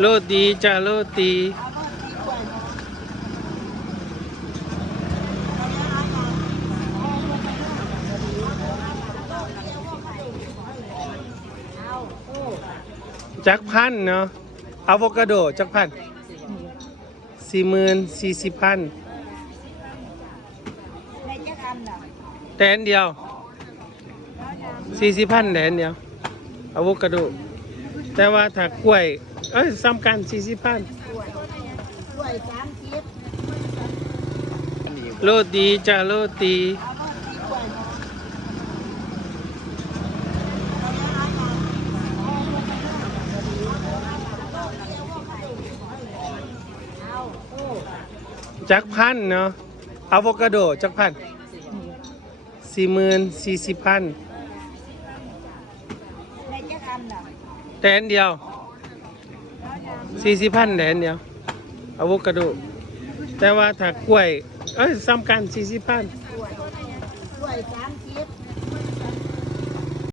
โรตีจ้าโรตีจักพันเนาะอะโวคาโดจักพัน40,000 40,000แต่อันเดียว40,000แต่อันเดียวอะโวคาโดแต่ว่าถ้ากล้วยซ้ำกัน40,000โรตีจ้าโรตีจักพันเนาะอะโวคาโดจักพัน40,000 40,000แต่อันเดียว40,000แต่อันเดียวอะโวคาโดแต่ว่าถ้ากล้วยซ้ำกัน40,000